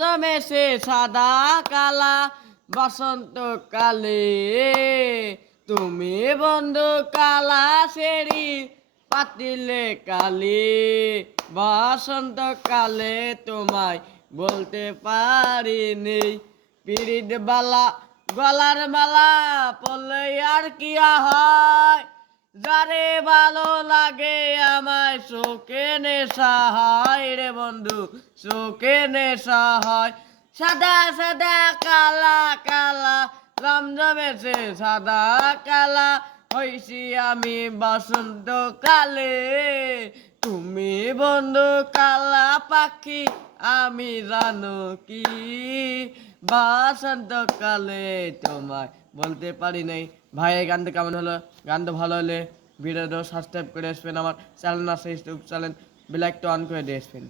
জমেছে সাদা কালা বসন্তকালে। তুমি বন্ধু কালা সেরি পাতিলে কালি, বসন্তকালে তোমায় বলতে পারিনি। পিরিত বালা গলার মালা পড়লে আর কি হয়, যারে ভালো লাগে আমায় শোকে নেশা হয় রে বন্ধু, শোকে নেশা হয়। সাদা সাদা কালা কালা রং জমেছে সাদা কালা, হইছি আমি বসন্তকালে। তুমি বন্ধু কালা পাখি আমি জানো কি, বসন্তকালে তোমায় বলতে পারি নাই। ভাই এই গানটা কেমন হলো? গানটা ভালো হলে ভিডিওটা সাবস্ক্রাইব করে আসবেন, আমার চ্যানেল আছে ইউটিউব চ্যানেল, বেল আইকনটা অন করে দিয়ে আসবেন।